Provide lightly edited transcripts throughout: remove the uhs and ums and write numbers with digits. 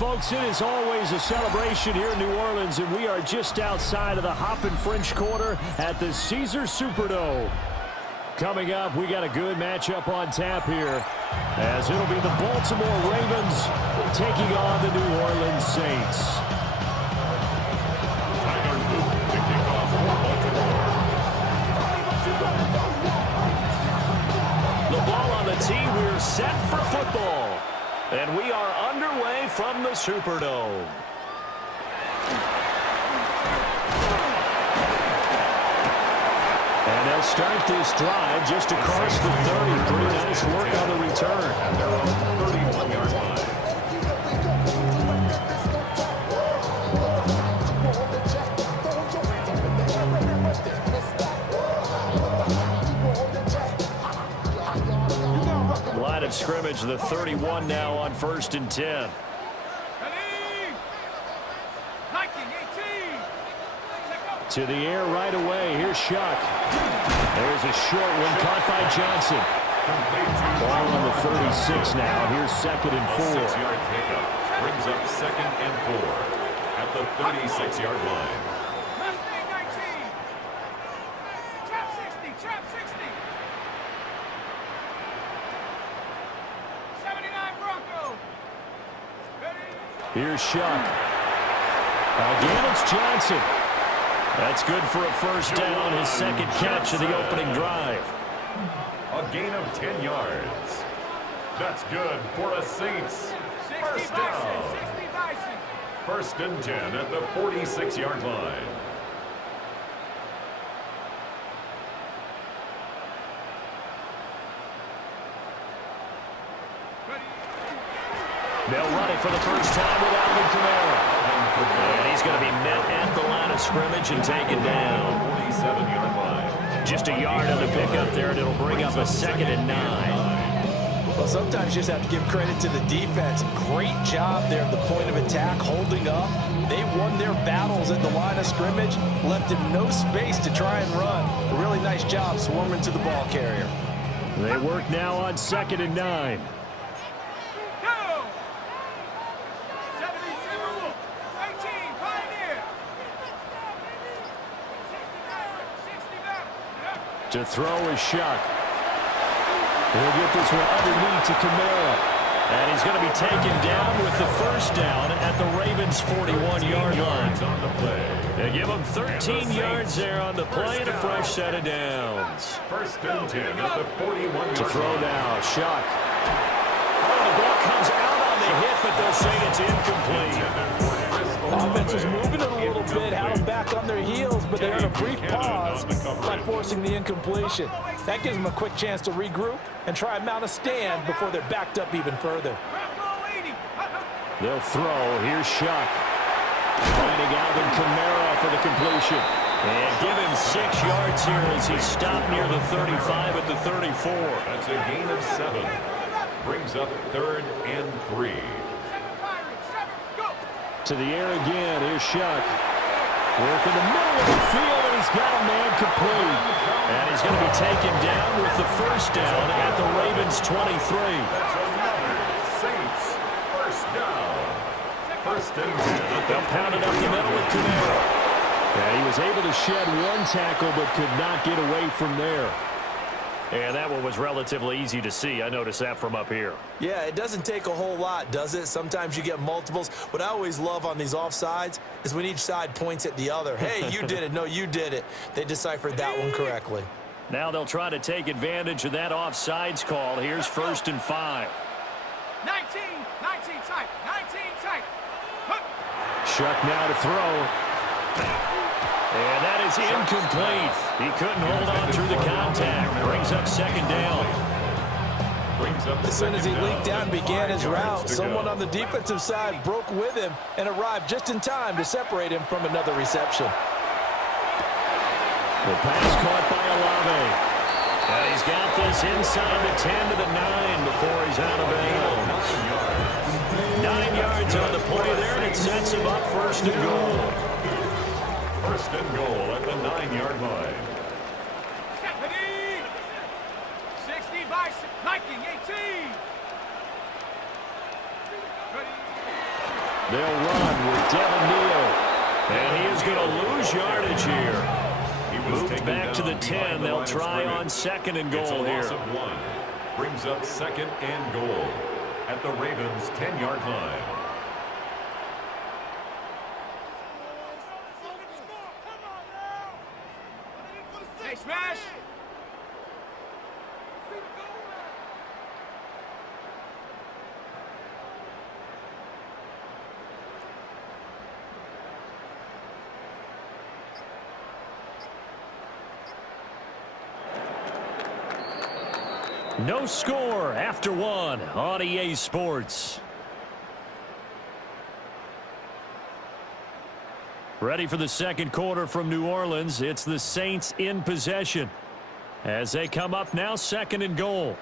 folks, it is always a celebration here in New Orleans, and we are just outside of the Hoppin' French Quarter at the Caesars Superdome. Coming up, we got a good matchup on tap here, as it'll be the Baltimore Ravens taking on the New Orleans Saints. The ball on the tee, we're set for football. And we are underway from the Superdome. And they'll start this drive just across the 30. Pretty nice work on the return. At their own 31-yard line. Line of scrimmage, the 31 now on 1st and 10. To the air right away. Here's Shuck. There's a short one caught by Johnson. Ball on the 36 now. Here's 2nd and 4. 6-yard pickup brings up 2nd and 4 at the 36-yard line. Here's Shuck. Again, it's Johnson. That's good for a first down, his second catch of the opening drive. A gain of 10 yards. That's good for a Saints first down. 1st and 10 at the 46-yard line. They'll run it for the first time with Alvin Kamara. And he's going to be met at the line of scrimmage and taken down. 47-yard line. Just a yard on the pickup there, and it'll bring up a 2nd and 9. Well, sometimes you just have to give credit to the defense. Great job there at the point of attack, holding up. They won their battles at the line of scrimmage, left him no space to try and run. A really nice job swarming to the ball carrier. They work now on 2nd and 9. To throw is Shuck. He'll get this one underneath to Kamara. And he's going to be taken down with the first down at the Ravens' 41-yard line. On the play. They give him 13 yards there on the play and a fresh set of downs. 1st and 10 at the 41-yard line. To throw now, Shuck. Oh, the ball comes out on the hit, but they'll say it's incomplete. Offense was moving it a little bit, had them back on their heels, but they had a brief pause by forcing the incompletion. That gives them a quick chance to regroup and try and mount a stand before they're backed up even further. They'll throw. Here's Shuck. Finding Alvin Kamara for the completion. And give him 6 yards here as he's stopped near the 35 at the 34. That's a gain of 7. Brings up 3rd and 3. To the air again. Here's Shuck. Work in the middle of the field, and he's got a man complete. And he's going to be taken down with the first down at the Ravens' 23. That's another Saints first down. 1st and 10. They'll pound it up the middle with Kamara. Yeah, he was able to shed one tackle, but could not get away from there. And that one was relatively easy to see. I noticed that from up here. Yeah, it doesn't take a whole lot, does it? Sometimes you get multiples. What I always love on these offsides is when each side points at the other. Hey, you did it. No, you did it. They deciphered that one correctly. Now they'll try to take advantage of that offsides call. Here's 1st and 5. 19 tight, 19 tight. Shuck now to throw. And that is incomplete. He couldn't hold on through the contact. Brings up 2nd down. As soon as he leaked down and began his route, someone on the defensive side broke with him and arrived just in time to separate him from another reception. The pass caught by Olave. And he's got this inside the 10 to the 9 before he's out of bounds. 9 yards on the play there, and it sets him up 1st and goal. 1st and goal at the 9-yard line. 60 by Viking 18. They'll run with Devin Neal. And he is going to lose yardage here. Moved back to the 10. They'll try on second and goal here. It's a loss of 1. Brings up second and goal at the Ravens' 10-yard line. Hey, smash! No score after 1 on EA Sports. Ready for the second quarter from New Orleans. It's the Saints in possession as they come up now, second and goal.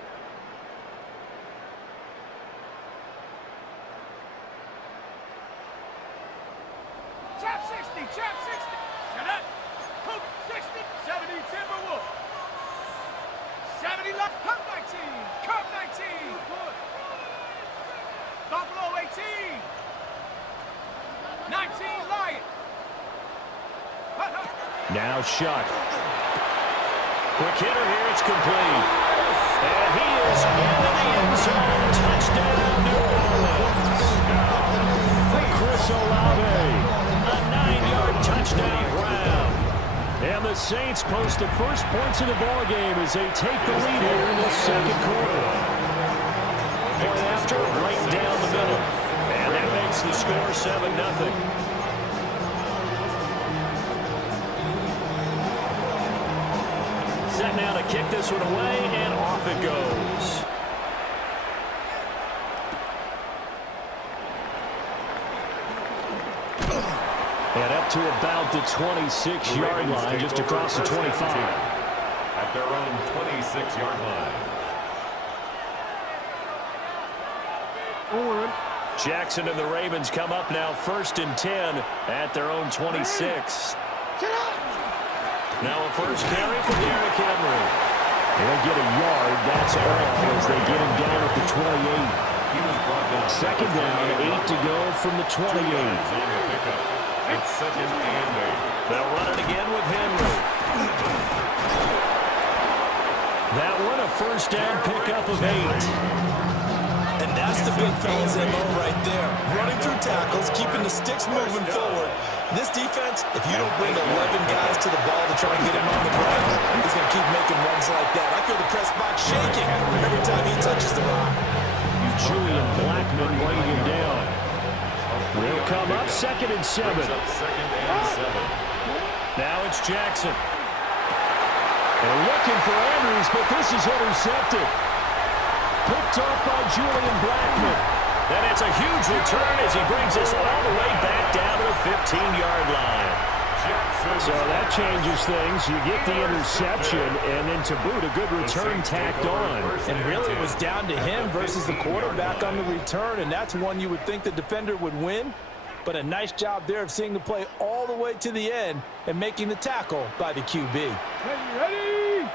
Chap 60, chap 60. Shut up. Coop 60, 70 Timberwolf. 70 left. Cup 19, Cup 19. Buffalo 18. 19 Lion. Now Shuck. Quick hitter here. It's complete. And he is into the end zone. Touchdown, New Orleans. Chris Olave. A 9-yard touchdown grab. And the Saints post the first points of the ball game as they take the lead here in the second quarter. Point after, right down the middle. And that makes the score 7-0. Set now to kick this one away, and off it goes. And up to about the 26-yard line, just across the 25. At their own 26-yard line. Jackson and the Ravens come up now first and 10 at their own 26. Now a first carry for Derrick Henry. They'll get a yard. That's all as they get him down at the 28. Second down, 8 to go from the 28. It's second and 8. They'll run it again with Henry. That one a first down pickup of 8. And that's the big fella's MO right there. Running through tackles, keeping the sticks moving forward. This defense, if you don't bring 11 guys to the ball to try and get him on the ground, he's going to keep making runs like that. I feel the press box shaking every time he touches the rock. Julian Blackmon weighing him down. Will come up second and 7. Now it's Jackson. They're looking for Andrews, but this is intercepted. Picked up by Julian Blackmon. And it's a huge return as he brings us all the way back down to the 15-yard line. So that changes things. You get the interception, and then to boot, a good return tacked on. And really, it was down to him versus the quarterback on the return, and that's one you would think the defender would win. But a nice job there of seeing the play all the way to the end and making the tackle by the QB. Ready?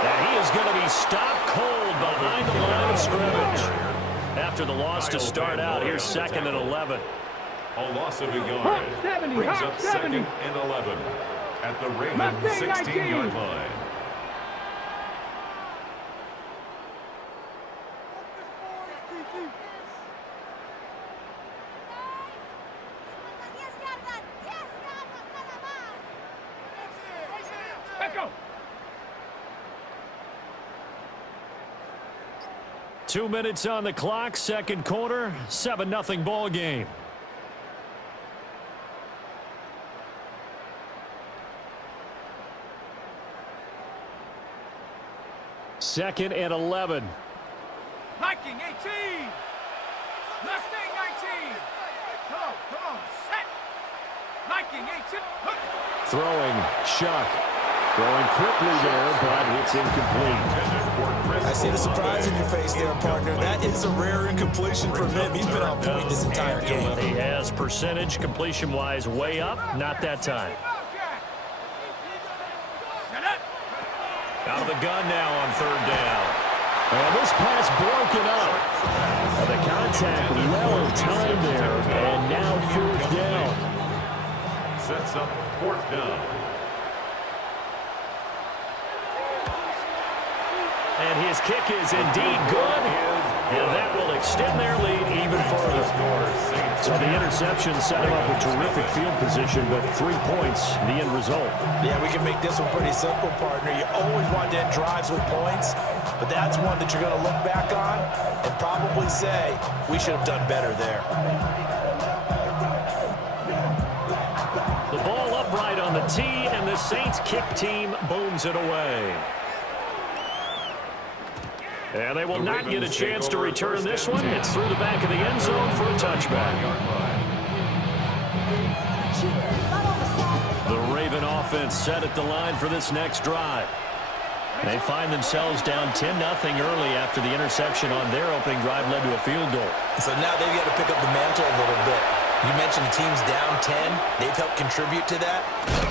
And he is going to be stopped cold behind the line of scrimmage. After the loss to start out, here's second and 11. A loss of a yard. Brings up second and 11 at the Ravens' 16-yard line. Let's go. 2 minutes on the clock, second quarter, 7-0 ball game. Second and 11. Viking 18. Mustang 19. Come on, set. Viking 18. Throwing, Shuck. Throwing quickly there, but it's incomplete. I see the surprise in your face there, partner. That is a rare incompletion from him. He's been on point this entire game. He has percentage completion-wise way up, not that time. Out of the gun now on third down. And this pass broken up. The contact well timed there, and now 4th down. Sets up 4th down. And his kick is indeed good. And that will extend their lead even further. So the interception set him up with terrific field position, but 3 points, the end result. Yeah, we can make this one pretty simple, partner. You always want to end drives with points, but that's one that you're going to look back on and probably say, we should have done better there. The ball upright on the tee, and the Saints kick team booms it away. And they will not get a chance to return this one. It's through the back of the end zone for a touchback. The Raven offense set at the line for this next drive. They find themselves down 10-0 early after the interception on their opening drive led to a field goal. So now they've got to pick up the mantle a little bit. You mentioned the team's down 10. They've helped contribute to that.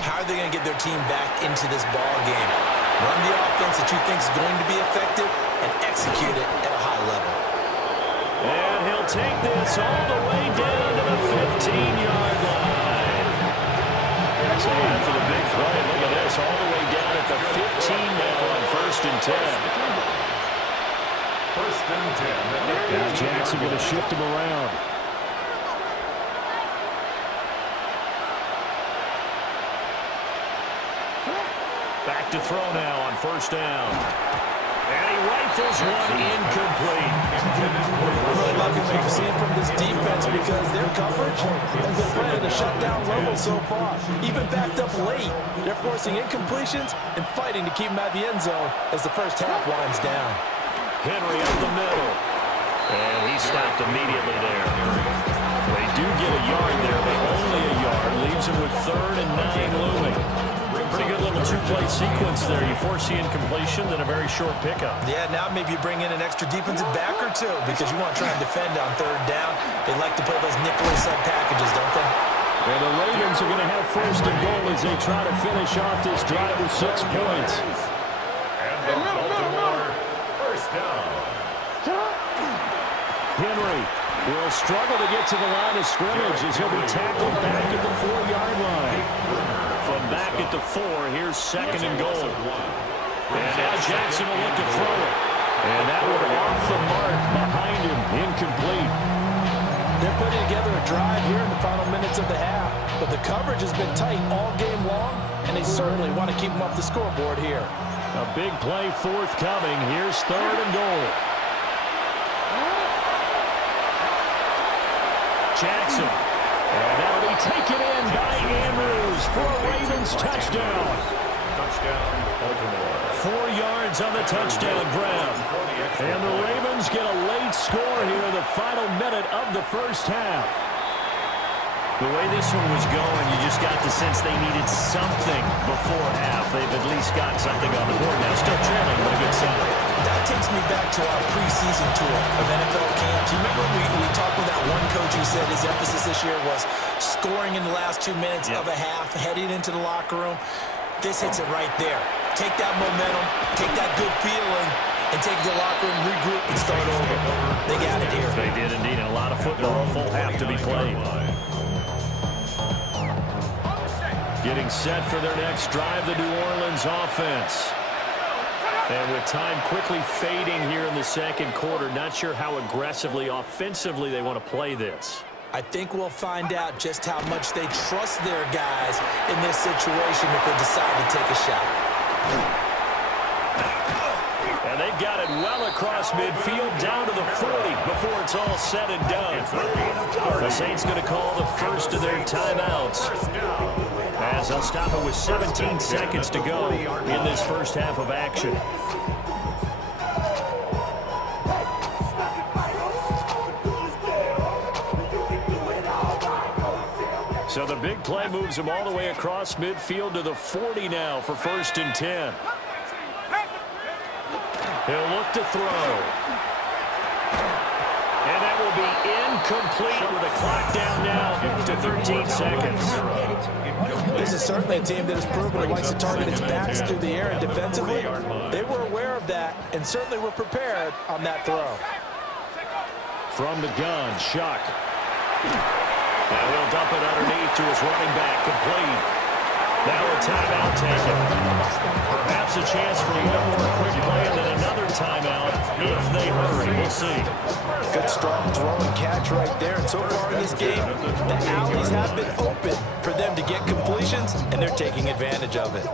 How are they going to get their team back into this ball game? Run the offense that you think is going to be effective and execute it at a high level. And he'll take this all the way down to the 15-yard line. So after the big play, look at this, all the way down at the 15 now on 1st and 10. 1st and 10. Now Jackson going to shift him around. Back to throw now on 1st down. And he rifles one incomplete. Really liking what you've seen from this defense because their coverage has been playing at a shutdown level so far. Even backed up late, they're forcing incompletions and fighting to keep them out of the end zone as the first half winds down. Henry up the middle. And he stopped immediately there. They do get a yard there, but only a yard. Leaves him with 3rd and 9 looming. Pretty good little 2-play sequence there. You force the incompletion, then a very short pickup. Yeah, now maybe you bring in an extra defensive back or two because you want to try and defend on 3rd down. They like to play those nickel inside packages, don't they? And the Ravens are going to have 1st and goal as they try to finish off this drive with 6 points. And the Baltimore 1st down. Henry will struggle to get to the line of scrimmage as he'll be tackled back at the 4-yard line. From back at the 4, here's 2nd and goal. And now Jackson will look to throw it. And that one off the mark behind him, incomplete. They're putting together a drive here in the final minutes of the half, but the coverage has been tight all game long, and they certainly want to keep them off the scoreboard here. A big play forthcoming. Here's 3rd and goal. Jackson. And that'll be taken in by Andrews for a Ravens touchdown. Touchdown, Baltimore. 4 yards on the touchdown grab. And the Ravens get a late score here in the final minute of the first half. The way this one was going, you just got the sense they needed something before half. They've at least got something on the board now. Still trailing, but a good sign. That takes me back to our preseason tour of NFL camps. You remember we talked with that one coach who said his emphasis this year was scoring in the last 2 minutes of a half, heading into the locker room. This hits it right there. Take that momentum, take that good feeling, and take the locker room, regroup, and start over. They got it here. They did indeed, and a lot of football, a full half to be played. Getting set for their next drive, the New Orleans offense. And with time quickly fading here in the second quarter, not sure how aggressively, offensively they want to play this. I think we'll find out just how much they trust their guys in this situation if they decide to take a shot. And they've got it well across midfield, down to the 40 before it's all said and done. The Saints going to call the first of their timeouts, as they'll stop it with 17 seconds to go in this first half of action. So the big play moves him all the way across midfield to the 40 now for 1st and 10. He'll look to throw. And that will be incomplete with a clock down now to 13 seconds. This is certainly a team that has proven it likes to target its backs through the air and defensively. They were aware of that and certainly were prepared on that throw. From the gun, Shuck. And he'll dump it underneath to his running back, complete. Now a timeout taken. Perhaps a chance for one more quick play and then another timeout if they hurry. We'll see. Good strong throw and catch right there. And so far in this game, the alleys have been open for them to get completions, and they're taking advantage of it.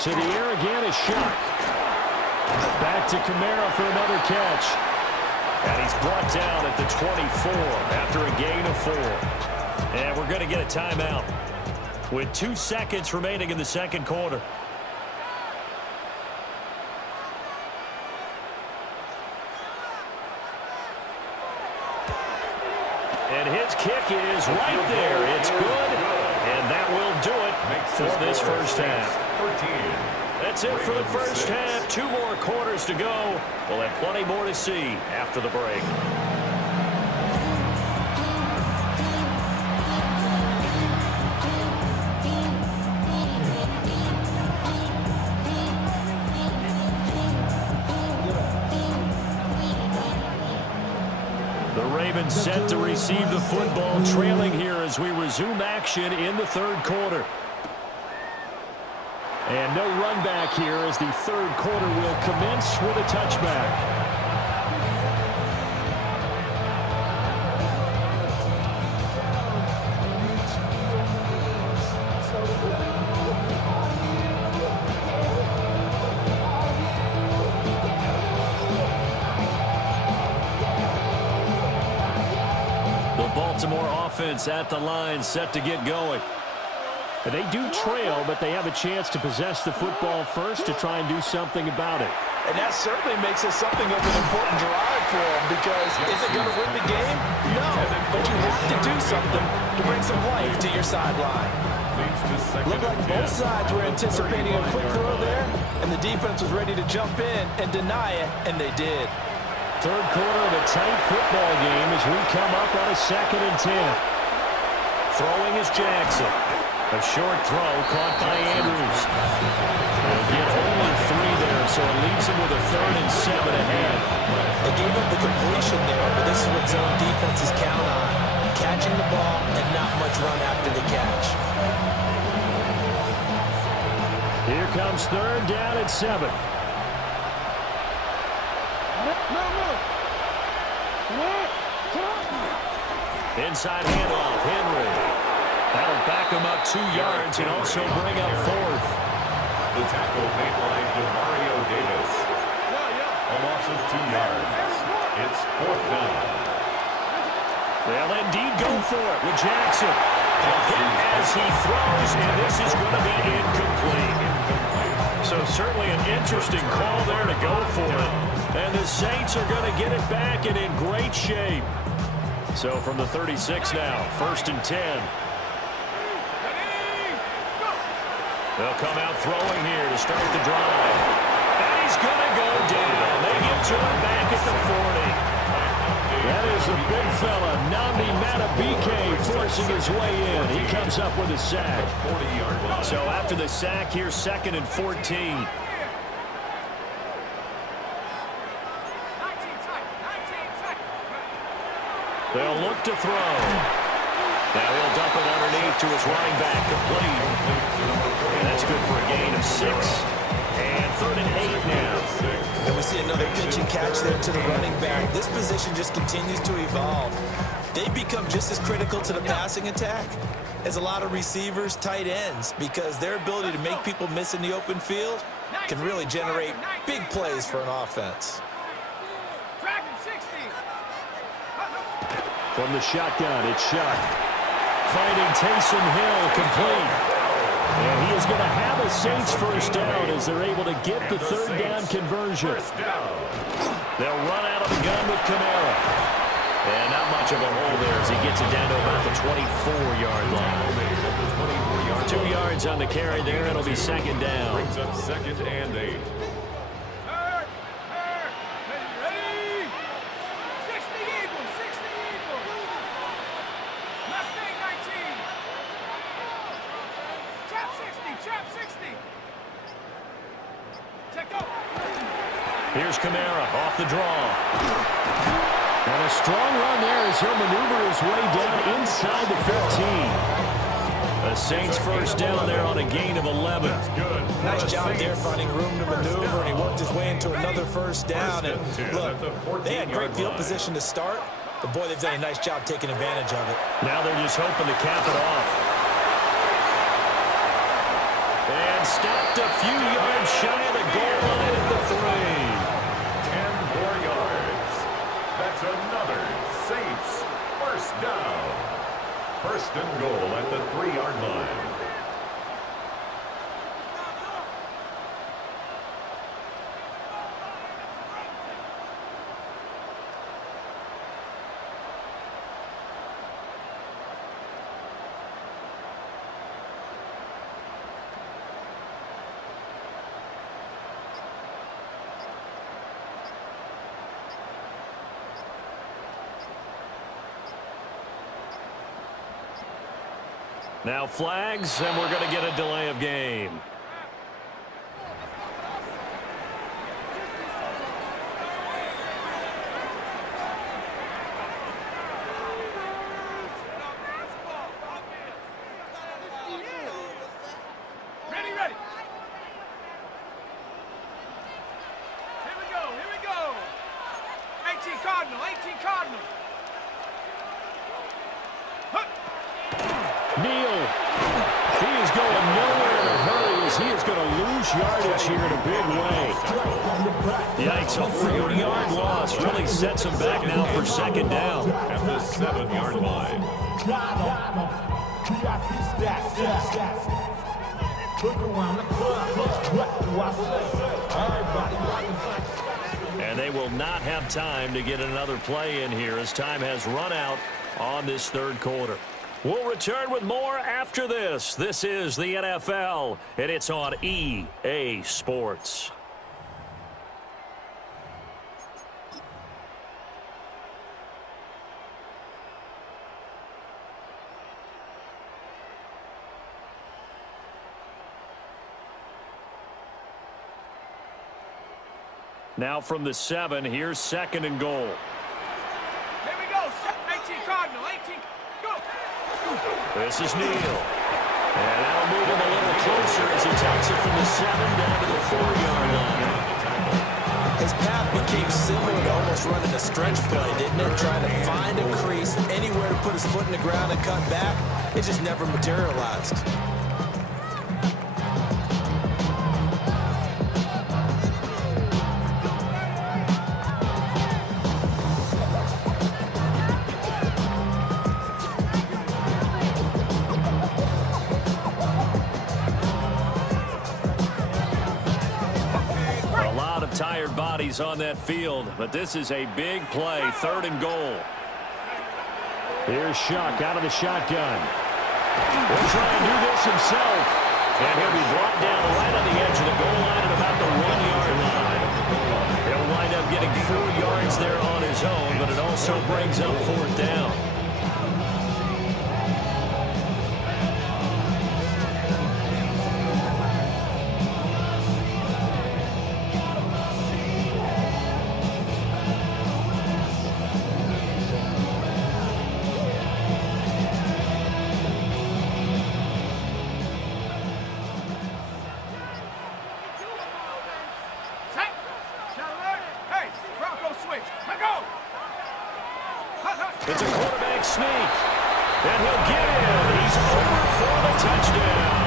To the air again is Shuck. Back to Kamara for another catch. And he's brought down at the 24 after a gain of 4. And we're going to get a timeout with 2 seconds remaining in the second quarter. And his kick is right there. It's good. And that will do it for this first half. That's it for the first half. 2 more quarters to go. We'll have plenty more to see after the break. The Ravens set to receive the football, trailing here as we resume action in the third quarter. And no run back here as the third quarter will commence with a touchback. The Baltimore offense at the line set to get going. They do trail, but they have a chance to possess the football first to try and do something about it. And that certainly makes it something of an important drive for them, because is it going to win the game? No, but you have to do something to bring some life to your sideline. Looked like both sides were anticipating a quick throw there, and the defense was ready to jump in and deny it, and they did. Third quarter of a tight football game as we come up on a 2nd and 10. Throwing is Jackson. A short throw caught by Andrews. They'll get only 3 there, so it leaves him with a 3rd and 7 ahead. They gave up the completion there, but this is what zone defenses count on. Catching the ball and not much run after the catch. Here comes 3rd down at 7. Inside handoff, Henry. That'll back him up 2 yards and also bring up 4th. The tackle made by Demario Davis. A loss of 2 yards. It's 4th down. They'll indeed go for it with Jackson. As he throws, and this is going to be incomplete. So certainly an interesting call there to go for it. And the Saints are going to get it back and in great shape. So from the 36 now, 1st and 10. They'll come out throwing here to start the drive. And he's going to go down. They get to him back at the 40. That is the big fella, Nnamdi Madubuike, forcing his way in. He comes up with a sack. So after the sack, here's 2nd and 14. They'll look to throw. Now he'll dump it underneath to his running back, complete. And that's good for a gain of 6. And 3rd and 8 now. And we see another pitch and catch there to the running back. This position just continues to evolve. They become just as critical to the passing attack as a lot of receivers, tight ends, because their ability to make people miss in the open field can really generate big plays for an offense. From the shotgun, it's Shuck. Finding Taysom Hill, complete. And he is going to have a Saints first down as they're able to get the 3rd down conversion. They'll run out of the gun with Kamara. And not much of a hole there as he gets it down to about the 24. yards on the carry there. It'll be second down. Brings up 2nd and 8. Ready? 60 Eagles, 60 Eagles. Mustang 19. Chap 60, chap 60. Check go. Here's Kamara off the draw. And a strong run there as he'll maneuver his way down inside the 15. The Saints first down there on a gain of 11. That's good. Nice job there finding room to maneuver, and he worked his way into another first down. And look, they had great field position to start, but boy, they've done a nice job taking advantage of it. Now they're just hoping to cap it off. And stopped a few yards shy of the goal line at the 10 more yards. That's another Saints first down. First and goal at the 3-yard line. Now flags, and we're going to get a delay of game. Ready, ready. Here we go, here we go. 18 Cardinal, 18 Cardinal. Neal, he is going nowhere in a hurry as he is going to lose yardage here in a big way. Yikes, a 40-yard loss really sets him back now for second down. At the 7-yard line. And they will not have time to get another play in here as time has run out on this third quarter. We'll return with more after this. This is the NFL, and it's on EA Sports. Now from the 7, here's second and goal. Here we go, 18 Cardinal, 18, go. This is Neal. And that'll move him a little closer as he takes it from the 7 down to the 4-yard line. His path became similar to almost running a stretch play, didn't it? Trying to find a crease, anywhere to put his foot in the ground and cut back. It just never materialized. Tired bodies on that field, but this is a big play, third and goal. Here's Shuck out of the shotgun. He'll try and do this himself, and he'll be brought down right on the edge of the goal line at about the 1-yard line. He'll wind up getting 4 yards there on his own, but it also brings up fourth down. It's a quarterback sneak, and he'll get in. He's over for the touchdown.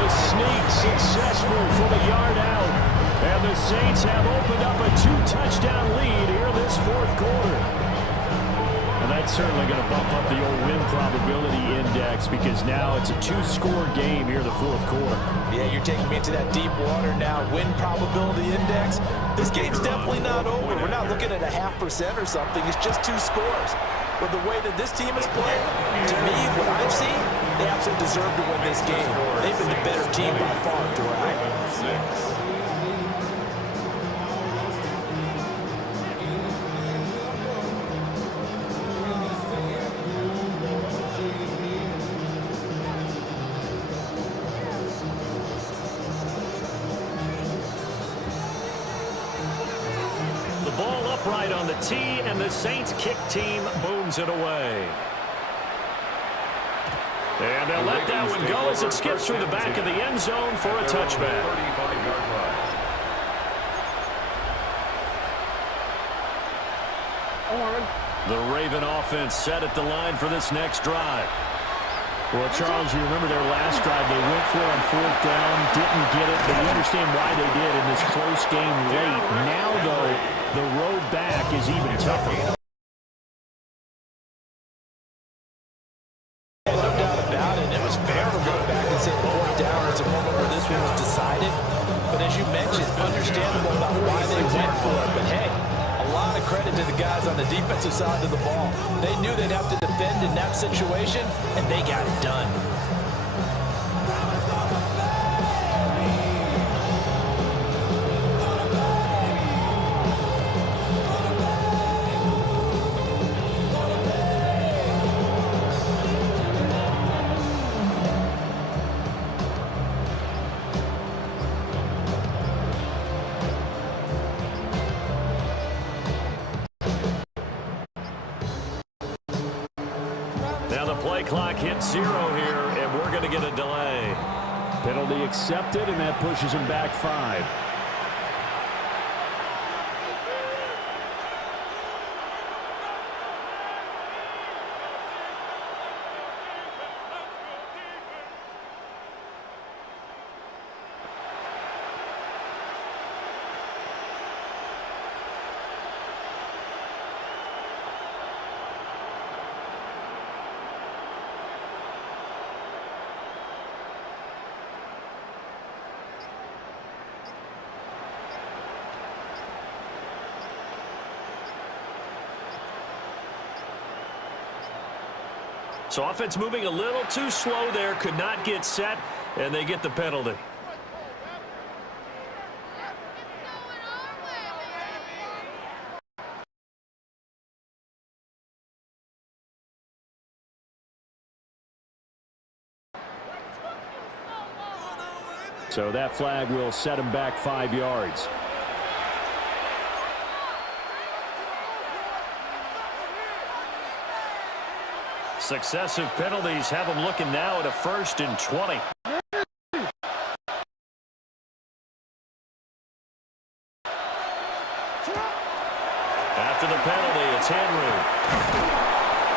The sneak successful from a yard out, and the Saints have opened up a 2-touchdown lead here in this fourth quarter. And that's certainly going to bump up the old win probability index because now it's a 2-score game here in the fourth quarter. Yeah, you're taking me into that deep water now. Win probability index. This game's definitely not over. We're not looking at a 0.5% or something. It's just 2 scores. But the way that this team is playing, to me, what I've seen, They absolutely deserve to win this game. They've been the better team by far throughout. 6. Upright on the tee, and the Saints kick team booms it away. And they'll let that one go as it skips through the back of the end zone for a touchback. 35-yard line. The Raven offense set at the line for this next drive. Well, Charles, you remember their last drive. They went for it on 4th down, didn't get it, but you understand why they did in this close game late. Now, though, the road back is even tougher. No doubt about it. It was fair to go back and say the 4th down is a moment where this one was decided. But as you mentioned, understandable about why they went for it. But, hey, a lot of credit to the guys on the defensive side of the ball. They knew they'd have to defend in that situation, and they got it done. Play clock hits 0 here, and we're going to get a delay. Penalty accepted, and that pushes him back 5. So offense moving a little too slow there, could not get set, and they get the penalty. So that flag will set him back 5 yards. Successive penalties have them looking now at a 1st and 20. After the penalty, it's Henry.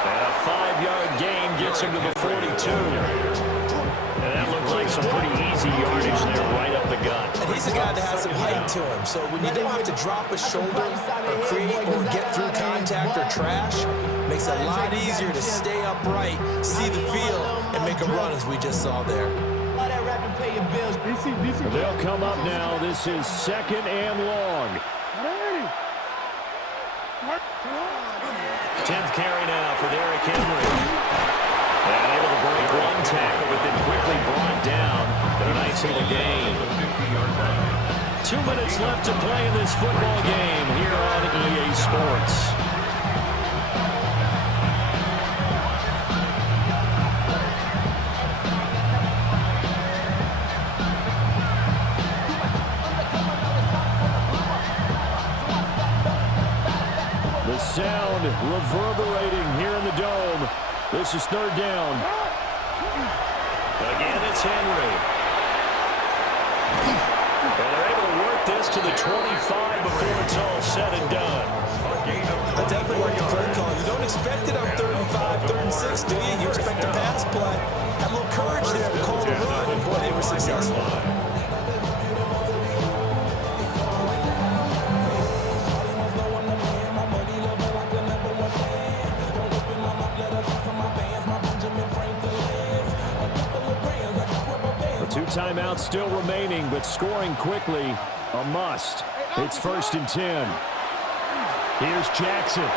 And a 5-yard gain gets him to the 42. And that looked like some pretty easy yardage there right up the gut. And he's a guy that has some height to him, so when you don't have to drop a shoulder or create or get through contact or trash, makes it a lot easier to stay upright, see the field, and make a run as we just saw there. They'll come up now. This is 2nd and long. 10th carry now for Derrick Henry. And able to break one tackle, but then quickly brought down. But a nice little gain. 2 minutes left to play in this football game here on EA Sports. The sound reverberating here in the dome. This is 3rd down. Again, it's Henry. And they're able to work this to the 25 before it's all said and done. I definitely like the play call. You don't expect it on 3rd and 5, 3rd and 6, do you? You expect a pass play. Had a little courage there to call the run, and boy, they were successful. Timeouts still remaining, but scoring quickly, a must. It's 1st and 10. Here's Jackson. And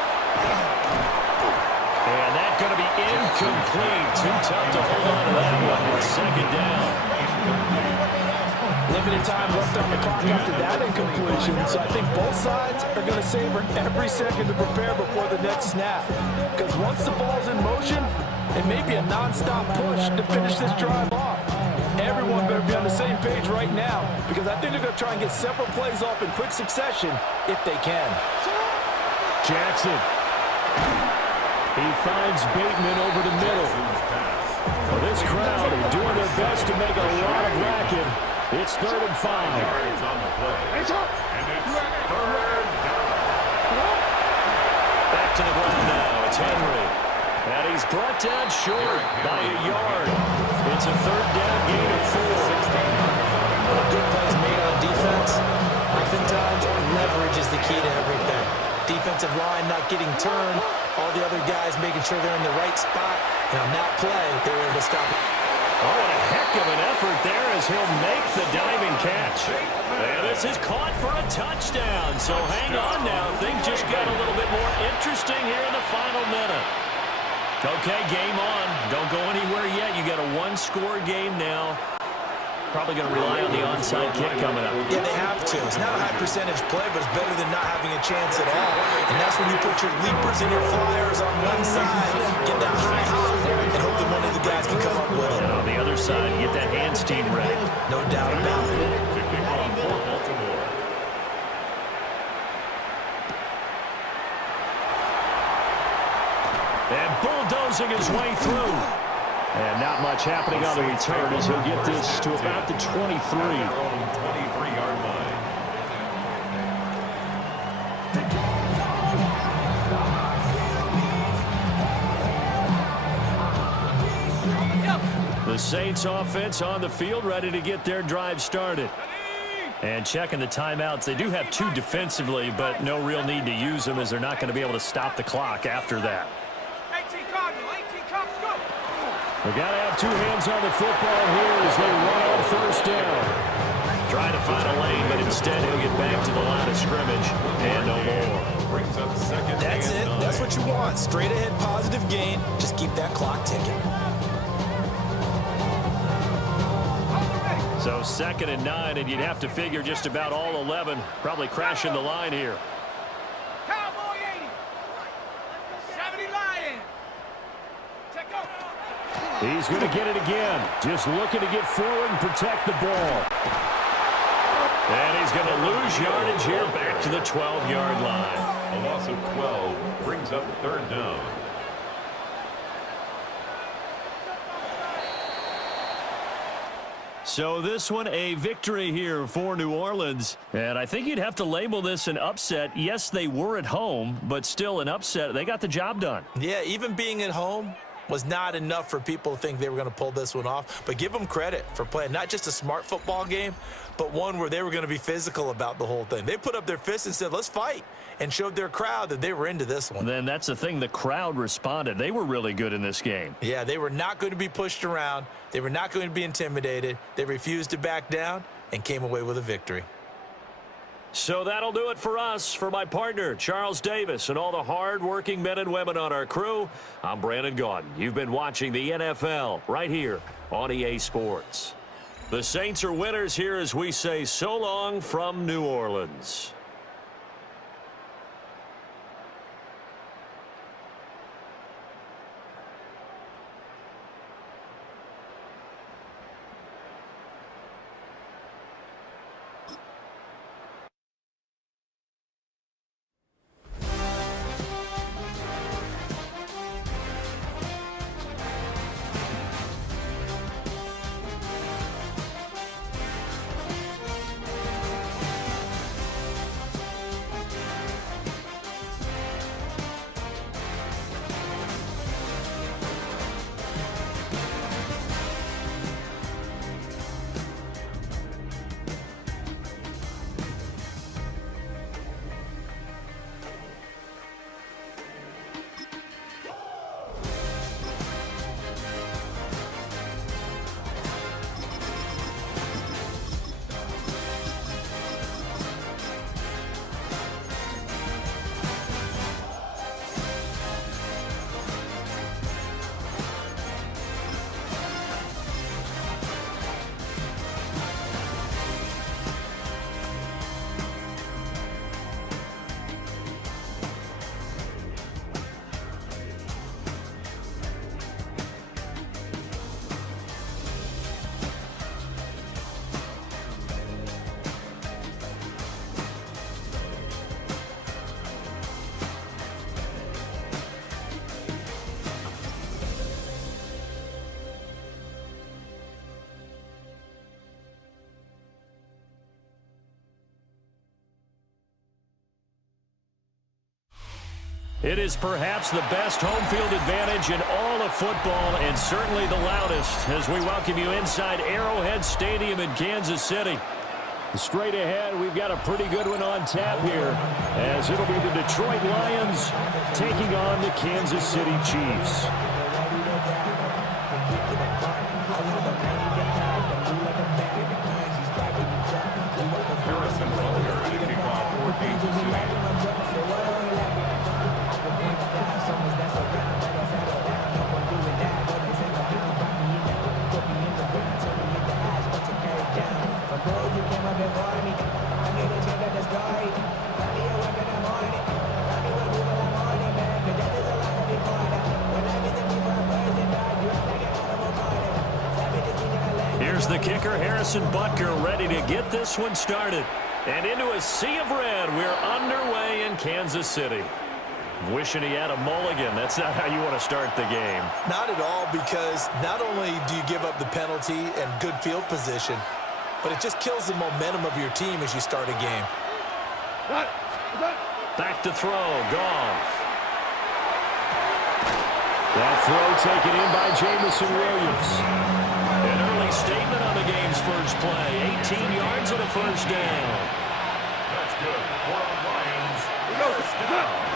that going to be incomplete. Too tough to hold on to that one. It's second down. Limited time left on the clock after that incompletion, so I think both sides are going to savor every second to prepare before the next snap. Because once the ball's in motion, it may be a non-stop push to finish this drive off. Everyone better be on the same page right now, because I think they're going to try and get several plays off in quick succession if they can. Jackson. He finds Bateman over the middle. Well, this crowd are doing their best to make a lot of racket. It's 3rd and 5. Yards on the play. And it's 3rd down. Back to the ground now. It's Henry. And he's brought down short by a yard. It's a 3rd down gain of 4. When a good play is made on defense, oftentimes leverage is the key to everything. Defensive line not getting turned, all the other guys making sure they're in the right spot, and on that play, they were able to stop it. Oh, what a heck of an effort there as he'll make the diving catch. And this is caught for a touchdown. So hang on now. Things just got a little bit more interesting here in the final minute. Okay, game on. Don't go anywhere yet. You got a one-score game now. Probably going to rely on the onside kick coming up. Yeah, they have to. It's not a high-percentage play, but it's better than not having a chance at all. And that's when you put your leapers and your flyers on one side, get that high hop, and hope that one of the guys can come up with it. And on the other side, get that hands team ready. No doubt about it. Kicking off for Baltimore. And bulldozing his way through. And not much happening on the return as he'll get this to about the 23. 23-yard line. The Saints offense on the field, ready to get their drive started. And checking the timeouts. They do have 2 defensively, but no real need to use them as they're not going to be able to stop the clock after that. 18 Cardinal, 18 Cubs, go! We got to have 2 hands on the football here as they run on 1st down. Trying to find a lane, but instead he'll get back to the line of scrimmage and no more. Brings up 2nd That's and it. 9. That's what you want. Straight ahead positive gain. Just keep that clock ticking. So 2nd and 9, and you'd have to figure just about all 11 probably crashing the line here. Cowboy 80. 70 Lion. Check go. He's going to get it again. Just looking to get forward and protect the ball. And he's going to lose yardage here back to the 12-yard line. A loss of 12 brings up 3rd down. So this one a victory here for New Orleans. And I think you'd have to label this an upset. Yes, they were at home, but still an upset. They got the job done. Yeah, even being at home was not enough for people to think they were going to pull this one off. But give them credit for playing not just a smart football game, but one where they were going to be physical about the whole thing. They put up their fists and said, let's fight, and showed their crowd that they were into this one. Then that's the thing. The crowd responded. They were really good in this game. Yeah, they were not going to be pushed around. They were not going to be intimidated. They refused to back down and came away with a victory. So that'll do it for us. For my partner, Charles Davis, and all the hard-working men and women on our crew, I'm Brandon Gaudin. You've been watching the NFL right here on EA Sports. The Saints are winners here as we say so long from New Orleans. It is perhaps the best home field advantage in all of football and certainly the loudest as we welcome you inside Arrowhead Stadium in Kansas City. Straight ahead, we've got a pretty good one on tap here as it'll be the Detroit Lions taking on the Kansas City Chiefs. Here's the kicker, Harrison Butker, ready to get this one started. And into a sea of red, we're underway in Kansas City. Wishing he had a mulligan. That's not how you want to start the game. Not at all, because not only do you give up the penalty and good field position, but it just kills the momentum of your team as you start a game. Back to throw, Goff. That throw taken in by Jamison Williams. An early statement on the game's first play. 18 yards and a first down. That's good for the Lions. First down.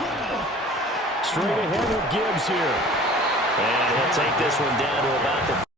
Straight ahead with Gibbs here. And he'll take this one down to about the